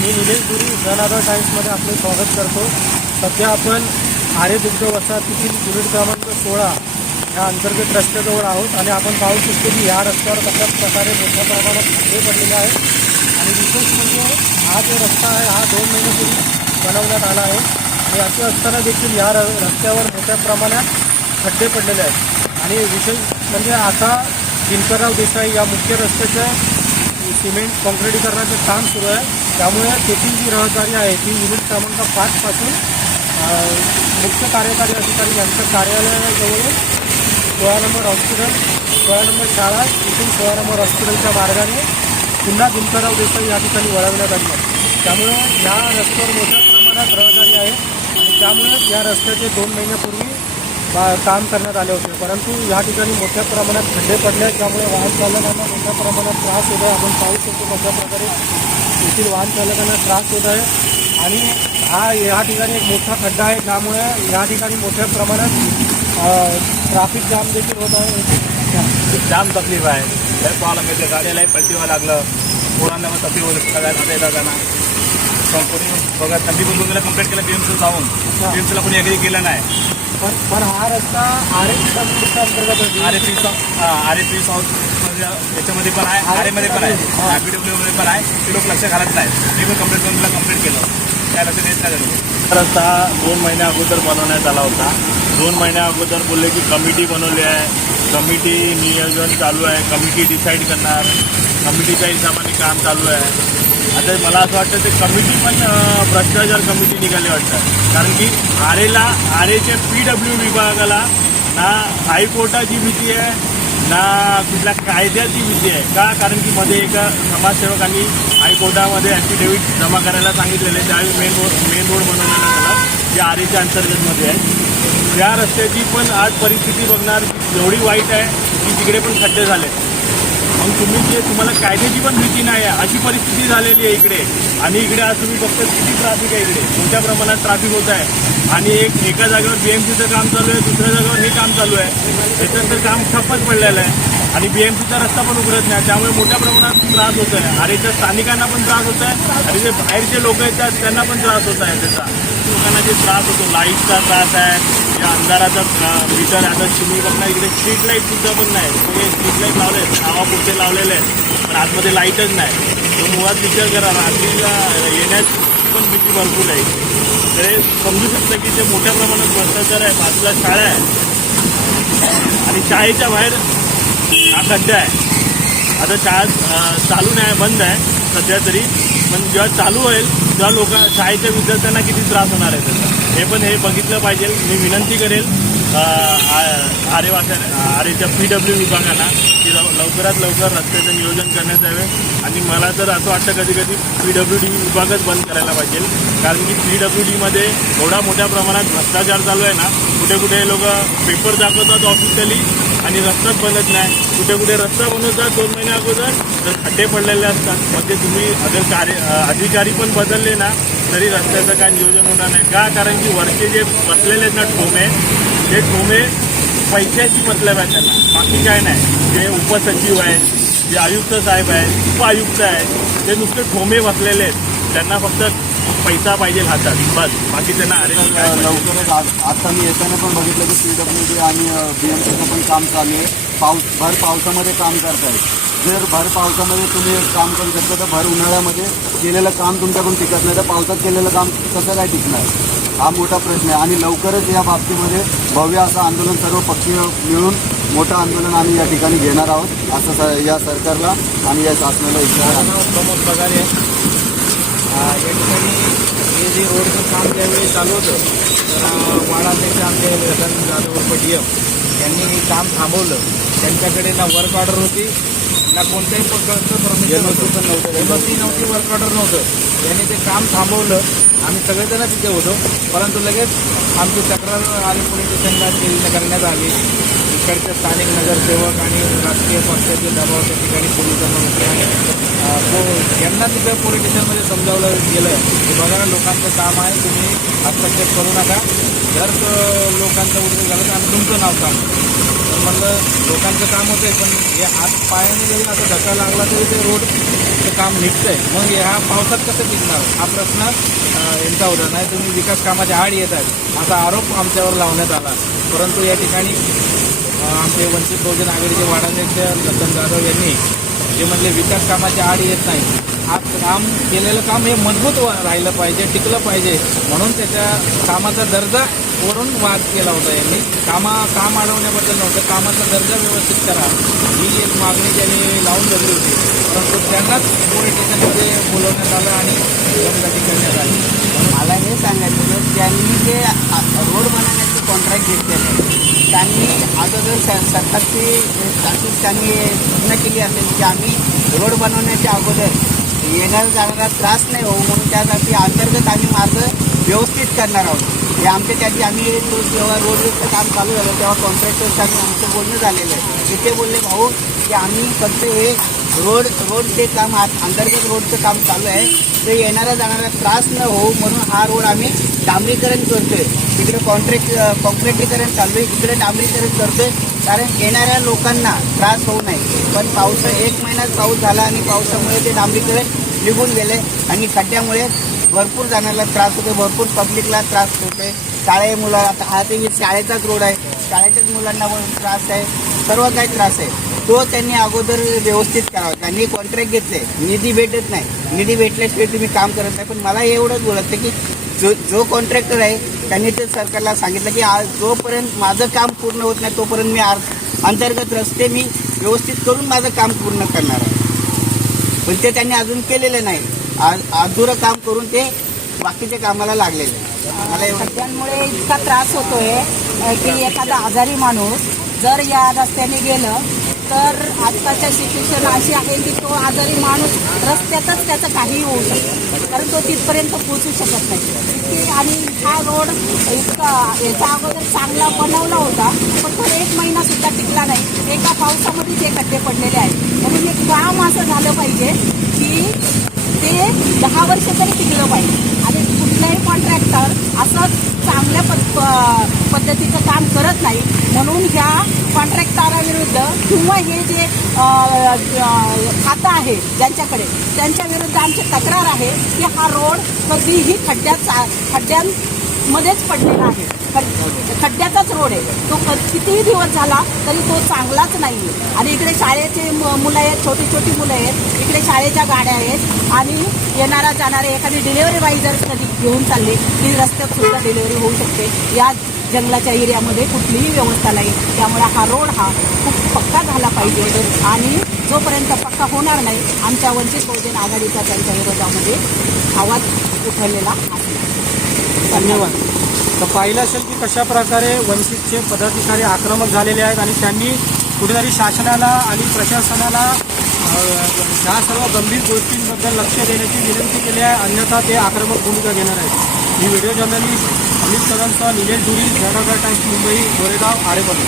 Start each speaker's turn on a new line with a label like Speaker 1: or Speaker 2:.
Speaker 1: मी निलेश गुरी जनआधार टाइम्समध्ये आपले स्वागत करतो. सध्या आपण आरे दुग्ध वसाहतीतील युनिट क्रमांक सोळा या अंतर्गत रस्त्याजवळ आहोत आणि आपण पाहू शकतो की ह्या रस्त्यावर कशा प्रकारे मोठ्या प्रमाणात खड्डे पडलेले आहेत. आणि विशेष म्हणजे हा जो रस्ता आहे हा दोन महिन्यापूर्वी बनवण्यात आला आहे. आणि असे असताना देखील ह्या र रस्त्यावर मोठ्या प्रमाणात खड्डे पडलेले आहेत. आणि विशेष म्हणजे आता दिनकरराव देसाई या मुख्य रस्त्याच्या सिमेंट कॉन्क्रिटीकरणाचं काम सुरू आहे. त्यामुळे तेथील जी रहदारी आहे ती युनिट क्रमांक पाचपासून मुख्य कार्यकारी अधिकारी यांच्या कार्यालयाजवळ सोळा नंबर हॉस्पिटल सोळा नंबर शाळा इथून सोळा नंबर हॉस्पिटलच्या मार्गाने पुन्हा दिनकरराव देसाई या ठिकाणी वळवण्यात आली आहे. त्यामुळे या रस्त्यावर मोठ्या प्रमाणात रहदारी आहे आणि त्यामुळे या रस्त्याचे दोन महिन्यापूर्वी बा- काम करण्यात आले होते. परंतु या ठिकाणी मोठ्या प्रमाणात खड्डे पडले आहेत. त्यामुळे वाहन चालकांना मोठ्या प्रमाणात त्रास होत आहे. आपण पाहू शकतो कशा प्रकारे येथील वाहन चालकांना त्रास होत आहे. आणि हा या ठिकाणी एक मोठा खड्डा आहे. त्यामुळे या ठिकाणी मोठ्या प्रमाणात ट्रॅफिक जाम देखील होत आहे.
Speaker 2: जाम तकलीफ आहे. लय प्रॉब्लेम येते. गाडीलाही पलटी व्हायला लागलं. पोरांना मग तकलीफ होते. सगळ्या आता येतात जाताना पण कोणी बघा पण बघायला कंप्लेंट केलं बीएमसी जाऊन. बीएमसीला कोणी अग्री केलं नाही.
Speaker 1: पण पण हा रस्ता आर एस कम्युनिटीच्या अंतर्गत आहे.
Speaker 2: R A P R A P south याच्यामध्ये पण आहे आर एमध्ये पण आहे आर पी मध्ये पण आहे ते लोक लक्ष घालत नाही मी पण कंप्लेंट करून तुला कंप्लेंट केलं. काय लक्ष देत नाही.
Speaker 3: रस्ता दोन महिन्या अगोदर बनवण्यात आला होता. दोन महिन्या अगोदर बोलले की कमिटी बनवली आहे. कमिटी नियोजन चालू आहे. कमिटी डिसाईड करणार. कमिटीच्या हिशोबाने काम चालू आहे. आता मला असं वाटतं ते कमिटी पण भ्रष्टाचार कमिटी निघाली वाटतं. कारण की आरेला आरेच्या पी डब्ल्यू विभागाला ना हायकोर्टाची भीती आहे ना कुठल्या कायद्याची भीती आहे. का? कारण की मध्ये एका समाजसेवकांनी हायकोर्टामध्ये ॲफिडेव्हिट जमा करायला सांगितलेले त्यावेळी मेन रोड मेन रोड बनवलेलं आला जे आरेच्या अंतर्गतमध्ये आहे. त्या रस्त्याची पण आज परिस्थिती बघणार एवढी वाईट आहे की तिकडे पण खड्डे झाले आणि तुम्ही जे तुम्हाला कायद्याची पण भीती नाही आहे. अशी परिस्थिती झालेली आहे इकडे. आणि इकडे आज तुम्ही बघता किती ट्रॅफिक आहे इकडे. मोठ्या प्रमाणात ट्रॅफिक होत आहे. आणि एक एका जागेवर बीएमसीचं काम चालू आहे दुसऱ्या जागेवर हे काम चालू आहे. त्याच्यानंतर काम ठप्पच पडलेलं आहे. आणि बीएमसीचा रस्ता पण उघडत नाही. त्यामुळे मोठ्या प्रमाणात त्रास होत आहे. आणि इथं स्थानिकांना पण त्रास होत आहे. आणि जे बाहेरचे लोक येतात त्यांना पण त्रास होत आहे त्याचा. लोकांना जे त्रास होतो लाईटचा त्रास आहे या अंधाराचा मीटर आता चिमणी बघणार इकडे स्ट्रीट लाइट सुद्धा पण नाही. सगळे स्ट्रीट लाइट लावले आहेत नावापुरते लावलेले आहेत पण आतमध्ये लाईटच नाही. तर मुळात विचार करा. रात्रीला येण्याची पण भीती भरपूर आहे. तर हे समजू शकतं की ते मोठ्या प्रमाणात भ्रष्टाचार आहे. बाजूला शाळा आहे. आणि शाळेच्या बाहेर हा खड्डा आहे. आता शाळा चालू नाही बंद आहे सध्या तरी. पण जेव्हा चालू होईल तेव्हा लोक शाळेच्या विद्यार्थ्यांना किती त्रास होणार आहे त्याचा. हे पण हे बघितलं पाहिजे. मी विनंती करेल अं, आरेच्या पी डब्ल्यू विभागांना की लव- लवकरात लवकर रस्त्याचं नियोजन करण्यात यावे. आणि मला तर असं वाटतं कधी कधी पी डब्ल्यू डी विभागच बंद करायला पाहिजे. कारण की पी डब्ल्यू डीमध्ये एवढा मोठ्या प्रमाणात भ्रष्टाचार चालू आहे ना कुठे कुठे लोक पेपर दाखवतात ऑफिशियली आणि रस्ताच बनत नाही. कुठे कुठे रस्ता बनवतात दोन महिन्या अगोदर तर खड्डे पडलेले असतात. म्हणजे तुम्ही अगर कार्य अधिकारी पण बदलले ना तरी रस्त्याचं काय नियोजन होणार नाही. का? कारण की वरचे जे बसलेले आहेत ना ठोमे ते ठोमे पैशाची मतलब आहे त्यांना. बाकी काय नाही. जे उपसचिव आहेत जे आयुक्त साहेब आहेत उपआयुक्त आहेत ते नुसते ठोमे बसलेले आहेत. त्यांना फक्त पैसा पाहिजे हातात. बस. बाकी त्यांना अरे काय पाहिजे.
Speaker 4: लवकरच आज आता मी येताना पण बघितलं की पी डब्ल्यू डी आणि बी एम सीचं पण काम चालू आहे. पाऊस भर पावसामध्ये काम करतायत. जर भर पावसामध्ये तुम्ही काम करू शकता तर भर उन्हाळ्यामध्ये केलेलं काम तुमच्याकडून टिकत नाही. तर पावसात केलेलं काम कसं काय टिकणार? हा मोठा प्रश्न आहे. आणि लवकरच या बाबतीमध्ये भव्य असं आंदोलन सर्व पक्षीय मिळून मोठं आंदोलन आम्ही या ठिकाणी घेणार आहोत असं स- या सरकारला आणि या शासनाला इच्छा आहे.
Speaker 5: प्रमोद पगारे या ठिकाणी हे जे रोडचं काम त्यावेळी चालू होतं तर वाडाध्यक्ष आमचे रतन जाधव उर्फ डी एम यांनी हे काम थांबवलं त्यांच्याकडे ना वर्क ऑर्डर होती ना कोणत्याही प्रकारचं परमिशन
Speaker 4: पण नव्हतं.
Speaker 5: एमएससी नव्हती वर्क ऑर्डर नव्हतं त्यांनी ते काम थांबवलं आम्ही सगळेजण तिथे होतो परंतु लगेच आमची तक्रार आली पोलीस स्टेशनला केली करण्यात आली इकडचे स्थानिक नगरसेवक आणि राजकीय पक्षाचे दबाव त्या ठिकाणी पोलिसांना होते. आणि यांना तिथं पोलीस स्टेशनमध्ये समजावलं गेलं की बघा लोकांचं काम आहे तुम्ही हस्तक्षेप करू नका. जर लोकांचं उद्योग झालं तर आम्ही तुमचं नाव काम. तर म्हणलं लोकांचं काम होतंय पण हे हात पायाने जरी आता धक्का लागला तरी ते रोड ते काम निघतंय. मग ह्या पावसात कसं निघणार? हा प्रश्न यांचा होता. नाही तुम्ही विकास कामाच्या आड येत आहेत असा आरोप आमच्यावर लावण्यात आला. परंतु या ठिकाणी आमचे वंचित बहुजन आघाडीचे वाडानेते रतन जाधव यांनी जे म्हणले विकास कामाच्या आड येत नाही. हा काम केलेलं काम हे मजबूत राहिलं पाहिजे टिकलं पाहिजे. म्हणून त्याच्या कामाचा दर्जा वरून वाद केला होता यांनी. कामा काम अडवण्याबद्दल नव्हतं. कामाचा दर्जा व्यवस्थित करा. ही एक मागणी त्यांनी लावून धरली होती. परंतु त्यांनाच पोलीस स्टेशनमध्ये बोलवण्यात आलं आणि करण्यात आली.
Speaker 6: मला हे सांगायचं त्यांनी जे रोड बनवण्यात कॉन्ट्रॅक्ट घेतलेले त्यांनी अगोदर स- सरकारची ताकीद त्यांनी पूर्ण केली असेल की आम्ही रोड बनवण्याच्या अगोदर येणाऱ्या जाणारा त्रास नाही होऊ म्हणून त्यासाठी अंतर्गत आम्ही मार्ग व्यवस्थित करणार आहोत. हे आमच्या त्याची आम्ही तो जेव्हा रोडचं काम चालू झालं तेव्हा कॉन्ट्रॅक्टर्स आम्ही आमचं बोलणं झालेलं आहे. तिथे बोलले भाऊ की आम्ही फक्त हे रोड रोडचे काम अंतर्गत रोडचं काम चालू आहे. तर येणारा जाणारा त्रास न होऊ म्हणून हा रोड आम्ही डांबरीकरण करतोय. तिकडे कॉन्ट्रॅक्ट कॉन्क्रिटीकरण चालू आहे. इकडे डांबरीकरण करतोय. कारण येणाऱ्या लोकांना त्रास होऊ नये. पण पाऊस एक महिन्यात पाऊस झाला आणि पावसामुळे ते डांबरीकरण निघून गेले आणि खड्ड्यामुळे भरपूर जणांना त्रास होतो भरपूर पब्लिकला त्रास होतोय. शाळे मुलं आता हा ते शाळेचाच रोड आहे. शाळेच्याच मुलांना त्रास आहे. सर्व काही त्रास आहे. तो त्यांनी अगोदर व्यवस्थित करावा. त्यांनी कॉन्ट्रॅक्ट घेतले निधी भेटत नाही. निधी भेटल्याशिवाय तुम्ही काम करत नाही. पण मला एवढंच बोलत की जो जो कॉन्ट्रॅक्टर आहे त्यांनी ते सरकारला सांगितलं की आज जोपर्यंत माझं काम पूर्ण होत नाही तोपर्यंत मी आर- अंतर्गत रस्ते मी व्यवस्थित करून माझं काम पूर्ण करणार आहे. पण ते त्यांनी अजून केलेलं नाही. आज अधुरं काम करून ते बाकीच्या कामाला लागलेलं आहे. मला एवढं
Speaker 7: खड्ड्यांमुळे इतका त्रास होतोय की एखादा आजारी माणूस जर या रस्त्याने गेलं तर आजकालच्या सिच्युएशन अशी आहे की तो आजारी माणूस रस्त्यातच त्याचं काही होऊ शकतं कारण तो तिथपर्यंत पोहोचू शकत नाही. आणि हा रोड इतका याच्या अगोदर चांगला बनवला होता पण तो एक महिना सुद्धा टिकला नाही. एका पावसामध्ये जे खड्डे पडलेले आहेत. म्हणून एक काम असं झालं पाहिजे की ते दहा वर्ष तरी टिकलं पाहिजे. आणि कुठलाही कॉन्ट्रॅक्टर असं चांगल्या पद प- पद्धतीचं काम करत नाही. म्हणून ह्या कॉन्ट्रॅक्टराविरुद्ध किंवा हे जे खातं आहे ज्यांच्याकडे त्यांच्या विरुद्ध आमची तक्रार आहे की हा रोड कधीही खड्ड्यात खड्ड्यांमध्येच पडलेला आहे. खड्ड्याचाच रोड आहे. तो कितीही दिवस झाला तरी तो चांगलाच नाही आहे आणि इकडे शाळेचे मुलं आहेत छोटी छोटी मुलं आहेत. इकडे शाळेच्या गाड्या आहेत. आणि येणारा जाणारे एखादी डिलेवरी बाई जर कधी घेऊन चालली ती रस्त्यात सुद्धा डिलेवरी होऊ शकते. या जंगलाच्या एरियामध्ये कुठलीही व्यवस्था नाही. त्यामुळे हा रोड हा खूप पक्का झाला पाहिजे. आणि जोपर्यंत पक्का होणार नाही आमच्या वंचित बहुजन आघाडीचा त्यांच्या विरोधामध्ये आवाज उठवलेला आहे.
Speaker 1: धन्यवाद. तर पाहिलं असेल की कशा प्रकारे वंचितचे पदाधिकारी आक्रमक झालेले आहेत आणि त्यांनी कुठेतरी शासनाला आणि प्रशासनाला ह्या सर्व गंभीर गोष्टींबद्दल लक्ष देण्याची विनंती केली आहे. अन्यथा ते आक्रमक भूमिका घेणार आहेत. मी व्हिडिओ जर्नलिस्ट अमित सदनसह निलेश धुरी जनता टाइम्स मुंबई गोरेगाव आरेपल्ली